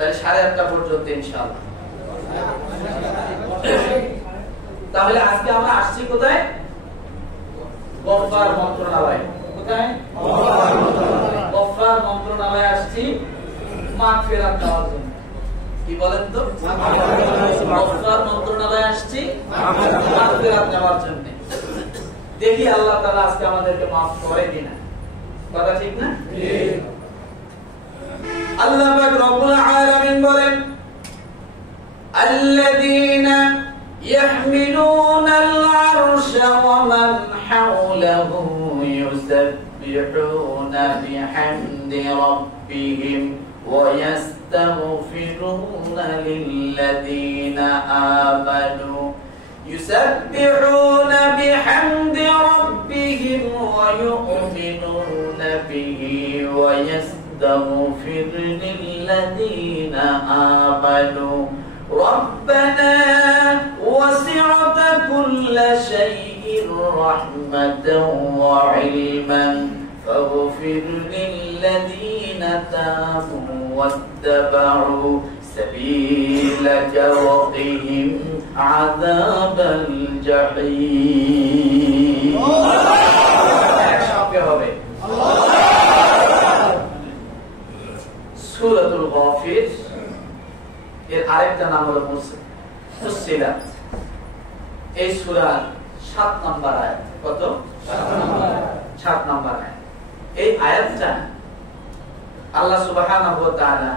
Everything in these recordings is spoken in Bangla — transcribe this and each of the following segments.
তাহলে 8:30 পর্যন্ত ইনশাআল্লাহ। তাহলে আজকে আমরা আসছি কোথায়? গফফার মন্ত্রণালয়। কোথায়? গফফার মন্ত্রণালয়ে আসছি মাগফিরাত দেওয়ার জন্য। কি বলেন তো? গফফার মন্ত্রণালয়ে আসছি মাগফিরাত দেওয়ার জন্য। দেখি আল্লাহ তাআলা আজকে আমাদেরকে মাফ করে কিনা। কথা ঠিক না? ঠিক। আল্লাহ পাক রব্বুল আলামিন বলেন, আল্লাযীনা ইয়াহমিলুনাল আরশা ওয়া মান হাওলাহু ইউসাব্বিহুনা বিহামদি রাব্বিহিম ওয়া ইয়াস্তাগফিরুনা লিল্লাযীনা আমানু يسبحون بحمد ربهم ويؤمنون به ويستغفر للذين آمنوا ربنا وسعت كل شيء رحمة وعلما فاغفر للذين تابوا واتبعوا سبيلك وقهم عذاب الجحيم সূরাতুল গাফির এর আরেকটা নাম হলো ফুসসিলাত। এই সূরার 7 নম্বর আয়াত। কত? 7 নম্বর আয়াত। এই আয়াতটা আল্লাহ সুবহানাহু ওয়া তাআলা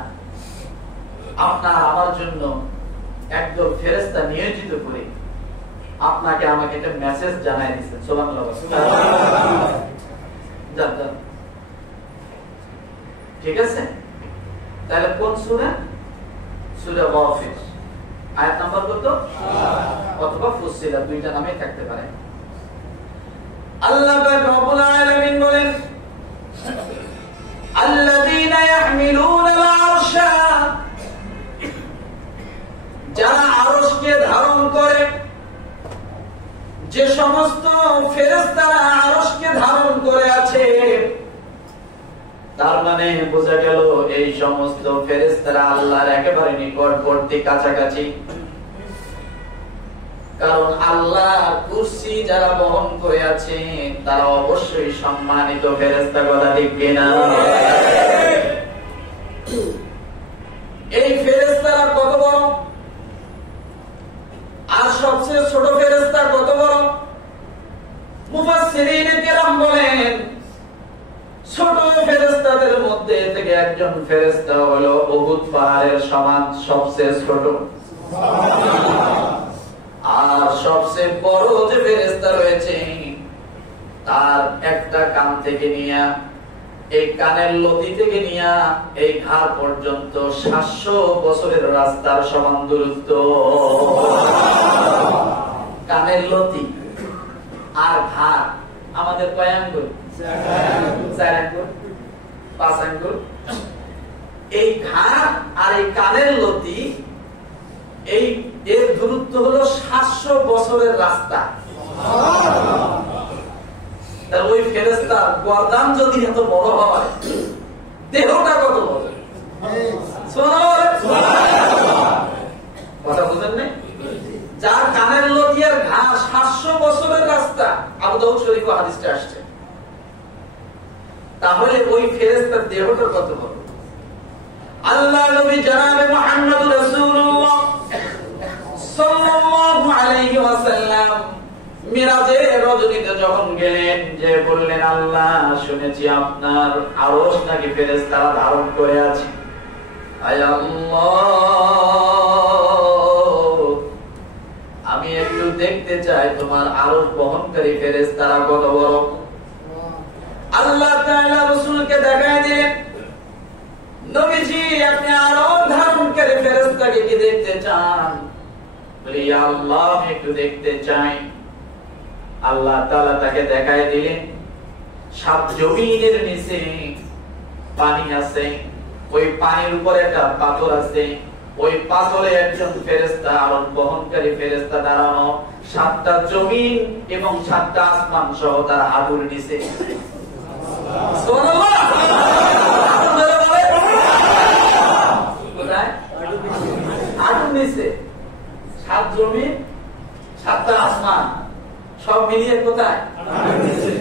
আপনার আমার জন্য একদল ফেরেশতা নিয়োজিত করে আপনাকে আমাকে একটা মেসেজ জানাই দিয়েছেন। সুবহানাল্লাহ। ঠিক আছে? তাহলে কোন সূরা? সূরা গাফির। আয়াত নাম্বার কত? অথবা ফুসসিলাত, দুইটা নামই থাকতে পারে। আল্লাহ পাক রব্বুল আলামিন বলেন, আল্লাযীনা ইয়াহমিলুনাল আরশা, যারা আরশকে ধারণ করে, যে সমস্ত ফেরেশতারা আরশকে ধারণ করে আছে, তার মানে বোঝা গেল এই সমস্ত ফেরেশতারা আল্লাহর একেবারে নিকটবর্তী, কাছাকাছি। কারণ আল্লাহ কুরসি যারা বহন করে আছে তারা অবশ্যই সম্মানিত ফেরেশতা। কথা ঠিক কিনা? এই ফেরেশতারা কত বড় আর সবচেয়ে ছোট ফেরেশতা কত বড়? মুফাসসিরিনে কেরাম বলেন, ছোট ফেরেশতাদের মধ্যে থেকে একজন ফেরেশতা হলো উহুদ পাহাড়ের সমান, সবচেয়ে ছোট। আর সবচেয়ে বড় যে ফেরেশতা রয়েছে তার একটা কান থেকে নিয়ে, এই কানের লতি থেকে নিয়ে এই ঘাড় পর্যন্ত 700 বছরের রাস্তার সমান দূরত্ব। কানের লতি আর ঘাড় আমাদের কয় আঙ্গুল? 4 আঙ্গুল, 5 আঙ্গুল। এই ঘাড় আর এই কানের লতি, এই এর দূরত্ব হলো 700 বছরের রাস্তা। ওই ফেরেশতার গর্দান যদি এত বড় হয়, দেহটা কত বড়? কথা বুঝেন না? যার কানের লতি আর ঘাড় 700 বছরের রাস্তা, আবু দাউদ শরীফে হাদিসটা আসছে। তাহলে ওই ফেরেশতার দেহটা কত বড়? আল্লাহ নবী জনাবে মুহাম্মদুর রাসূলুল্লাহ সাল্লাল্লাহু আলাইহি ওয়াসাল্লাম মিরাজের রজনীতে যখন গেলেন, যে বললেন, আল্লাহ শুনেছি আপনার আরশ নাকি ফেরেশতারা ধারণ করে আছে। আয় আল্লাহ, আমি একটু দেখতে চাই তোমার আরশ বহনকারী ফেরেশতারা কত বড়। আল্লাহ তাআলা রাসূলকে দেখায় দিলেন, নবীজি আপনি আরশ ধারণকারী ফেরেশতাকে কি দেখতে চান? বলি, ইয়া আল্লাহ আমি একটু দেখতে চাই। আল্লাহ তাআলা তাকে দেখায় দিলেন, 7 জমিনের নিচে পানি আছে, ওই পানির উপরে একটা পাথর আছে, ওই পাথরে একজন ফেরেশতা আরশ বহনকারী ফেরেশতা দাঁড়ানো, 7টা জমিন এবং 7টা আসমান সহ তার হাঁটুর নিচে। সুবহানাল্লাহ। কোথায়? জমি, 7টা আসমান, সব মিলিয়ে কোথায়?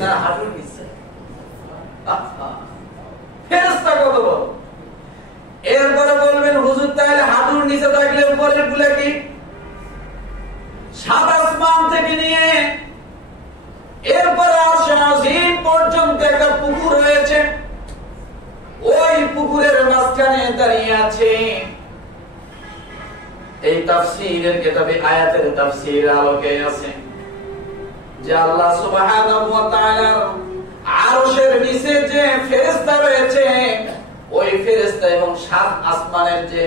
তার হাঁটুর নিচে। ফেরেশতা কত বড়! এরপরে বলবেন হুজুর তাহলে হাঁটুর নিচে থাকলে উপরের গুলা কি? 7 আসমান থেকে নিয়ে এরপরে আরশে আজিম পর্যন্ত একটা পুকুর রয়েছে, ওই পুকুরের মাঝখানে দাঁড়িয়ে আছে। এই তাফসীরের কিতাবে আয়াতের তাফসীর আলোকে আছে যে আল্লাহ সুবহানাহু ওয়া তাআলার আরশের নিচে যে ফেরেশতা রয়েছে, ওই ফেরেশতা এবং 7 আসমানের যে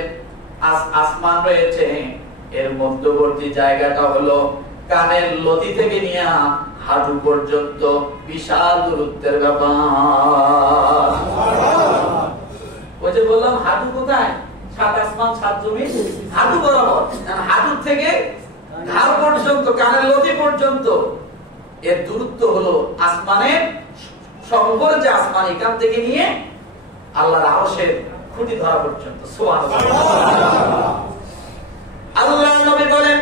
আসমান রয়েছে, এর মধ্যবর্তী জায়গাটা হলো কানের লতি থেকে নিয়ে হাঁটু পর্যন্ত বিশাল দূরত্বের ব্যাপার। ওই যে বললাম হাঁটু কোথায়? 7 আসমান 7 জমি, হাঁটু বরাবর। হাঁটু থেকে ঘাড় পর্যন্ত, কানের লতি পর্যন্ত এর দূরত্ব হলো আসমানের সর্বোপর যে আসমান, এখান থেকে নিয়ে আল্লাহর আরশের খুঁটি ধরা পর্যন্ত। সুবহানাল্লাহ। আল্লাহর নবী বলেন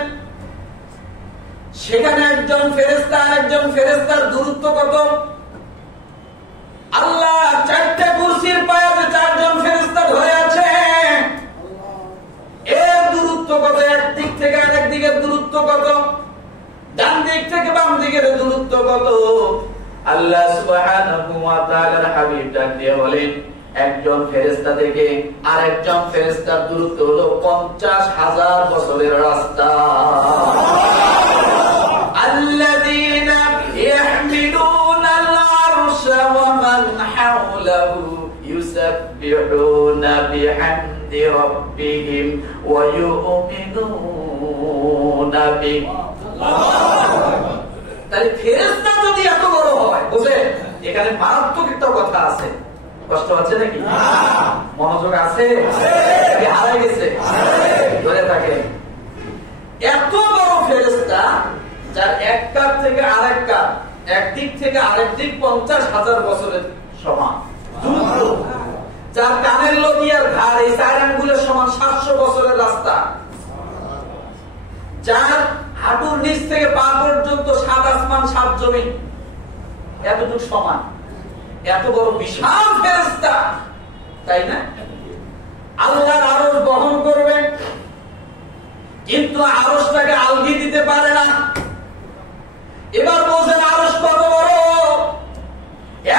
সেখানে একজন ফেরেশতা আর একজন ফেরেশতার দূরত্ব কত? আল্লাহ 4টা কুরসির পায়ে 4 জন ফেরেশতা ধরে আছে, এর দূরত্ব কত? একদিক থেকে আরেক দিকের দূরত্ব কত? ডান দিক থেকে বাম দিকের দূরত্ব কত? আল্লাহ সুবহানাহু ওয়া তাআলার হাবিব ডাক দিয়ে বলেন একজন ফেরেশতা থেকে আরেকজন ফেরেশতার দূরত্ব হলো 50,000 বছরের রাস্তা। আল্লাযীনা ইয়াহমিলুনাল আরশা ওয়া মান হাওলাহু ইউসাব্বিহুনা বিহামদি রাব্বিহিম ওয়া ইউমিনুনা বিহি। তাহলে ফেরেশতা যদি এত বড় হয়, বুঝে এখানে মারাত্মক একটা কথা আছে। কষ্ট হচ্ছে নাকি? মনোযোগ আছে? হারাই গেছে? ধরে থাকে। এত বড় ফেরেশতা যার এক কাপ থেকে আরেক কাপ, একদিক থেকে আরেক দিক 50,000 বছরের সমান দূরত্ব, যার কানের লতি আর ঘাড় এই 4 আঙ্গুলের সমান 700 বছরের রাস্তা, যার হাঁটুর নিচ থেকে পা পর্যন্ত 7 আসমান 7 জমিন এতটুকু সমান, এত বড় বিশাল ফেরেশতা, তাই না? আল্লাহর আরশ বহন করবে, কিন্তু আরশটাকে আলগি দিতে পারে না। এবার বলছেন আরশ কত বড়?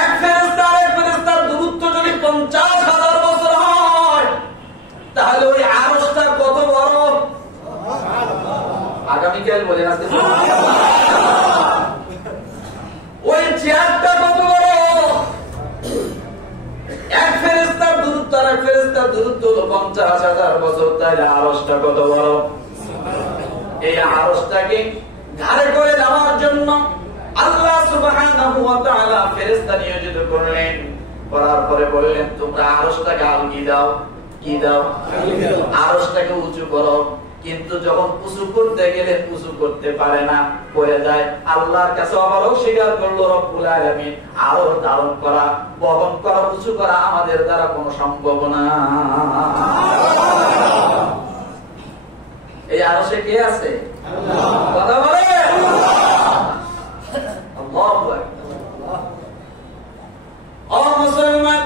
এক ফেরেশতা আরেক ফেরেশতার দূরত্ব যদি 50,000 বছর হয়, তাহলে ওই আরশটা কত বড়? আগামীকাল বলেন আজকে ওই চেয়ারটা কত বড়? এক ফেরেশতার দূরত্ব আর এক ফেরেশতার দূরত্ব হলো 50,000 বছর, তাহলে আরশটা কত বড়? এই আরশটাকে ঘাড়ে করে নেওয়ার জন্য আল্লাহ সুবহানাহু ওয়া তাআলা ফেরেশতা নিয়োজিত করলেন। করার পরে বললেন তোমরা আরশটাকে আলগি দাও। কি দাও? আরশটাকে উঁচু করো। কিন্তু যখন উঁচু করতে গেলে উঁচু করতে পারে না, পড়ে যায়। আল্লাহর কাছে আবারও স্বীকার করলো রব্বুল আলামিন আরশ ধারণ করা, বহন করা, উঁচু করা আমাদের দ্বারা কোনো সম্ভব না। এই আরশে কে আছে? আল্লাহ। কথা বলে আল্লাহু আকবার। ও মুসলমান,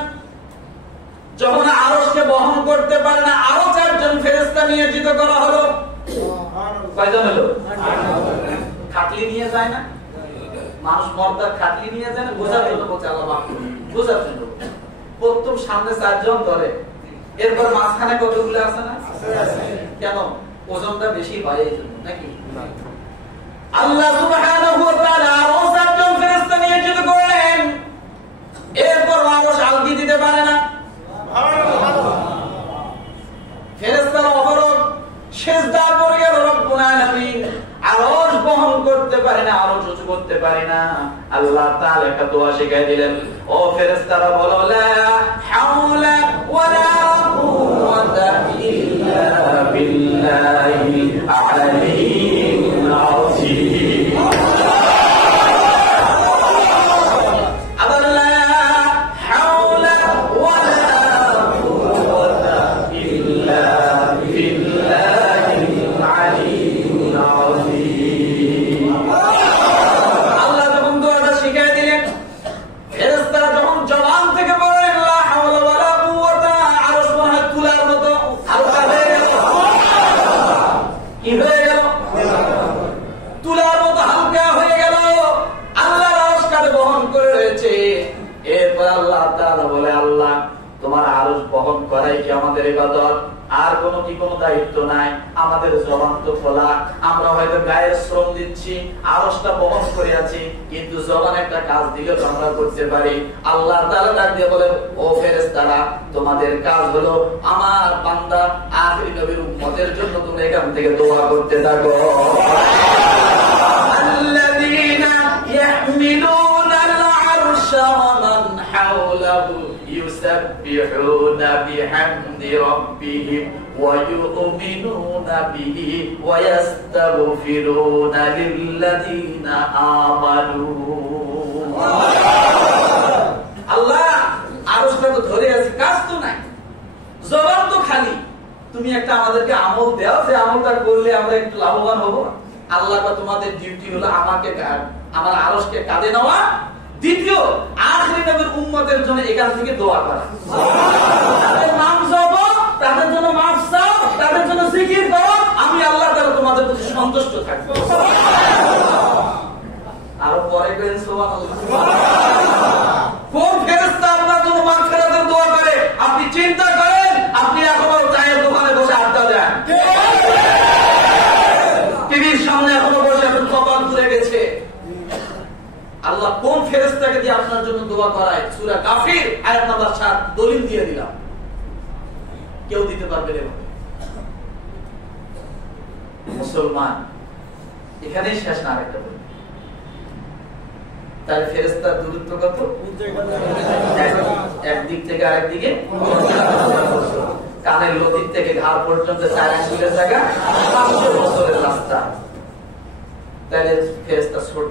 যখন আরশকে বহন করতে পারে না, আরো 4 জন ফেরেশতা নিয়োজিত করা হলো। কয়জন হলো? খাটলি নিয়ে যায় না মানুষ, মর্দার খাটলি নিয়ে যায় না, বোঝার জন্য বলছে আল্লাহ, বোঝার জন্য। প্রথম সামনে 4 জন ধরে, এরপর মাঝখানে কতগুলো আছে না? কেন? ওজনটা বেশি হয় এই জন্য নাকি? আল্লাহ সুবহানাহু ওয়া তাআলা আরো 4 জন ফেরেশতা নিয়োজিত করলেন। এরপর আরশ আলগি দিতে পারে না। ফেরেশতারা অবরোধ, সিজদা করে গেল রব্বুল আলামিন। আরশ বহন করতে পারে না, আরশ উঁচু করতে পারে না। আল্লাহ তাআলা একটা দোয়া শিখিয়ে দিলেন, ও ফেরেশতারা বলো লা হাওলা ওয়ালা কুওয়াতা ইল্লা বিল্লাহিল আলিয়্যিল আযীম। ইবাদত, আর কোনো দায়িত্ব নাই। আমাদের জবান তো খোলা, আমরা হয়তো গায়ের শ্রম দিচ্ছি, আরশটা বহন করে আছি, কিন্তু জবান একটা কাজ দিলে তো আমরা করতে পারি। আল্লাহ তাআলা ডাক দিয়ে বলেন, ও ফেরেশতারা, তোমাদের কাজ হলো আমার বান্দা আখিরি নবীর উম্মতের জন্য তোমরা এখান থেকে দোয়া করতে থাকো। আল্লাযীনা ইয়াহমিলুনাল আরশা ওয়া মান হাওলাহু ইউসাব্বিহুনা বিহামদি রাব্বিহিম ওয়া ইউমিনুনা বিহি ওয়া ইস্তাগফিরুনা লিল্লাযীনা আমানু। আল্লাহ আরশটা তো ধরে আছে, কাজ তো নাই, জবান তো খালি। তুমি একটা আমাদেরকে আমল দাও, যে আমলটা করলে আমরা একটু লাভবান হব। আল্লাহ বা তোমাদের ডিউটি হলো আমাকে আমার আরশকে কাঁধে নেওয়া, দ্বিতীয় আখিরি নবীর উম্মতের জন্য এখান থেকে দোয়া করা। তাদের নাম জপ, তাদের জন্য মাফ চাও, তাদের জন্য জিকির করো, আমি আল্লাহ তাআলা তোমাদের প্রতি সন্তুষ্ট থাকবো। আর পরে করেন সুবহানাল্লাহ। কোন ফেরেশতা আপনার জন্য মাগফিরাতের দোয়া করে আপনি চিন্তা করেন? আপনি এখনো চায়ের দোকানে বসে আড্ডা দেন, টিভির সামনে এখনো বসে এখন কপাল পুড়ে গেছে। আল্লাহ কোন ফেরেশতাকে দিয়ে আপনার জন্য দোয়া করায়? সূরা কাফির আয়াত নাম্বার 7 দলিল দিয়ে দিলাম, কেউ দিতে পারবে না। মুসলমান এখানেই শেষ না, আরেকটা বলি, তাহলে ফেরেশতার দূরত্ব কত? একদিক থেকে আরেক দিকে, কানের লতির থেকে ঘাড় পর্যন্ত 4 আঙ্গুলের জায়গা 500 বছরের রাস্তা। তাহলে ফেরেশতা ছোট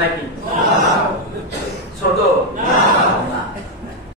নাকি? ছোট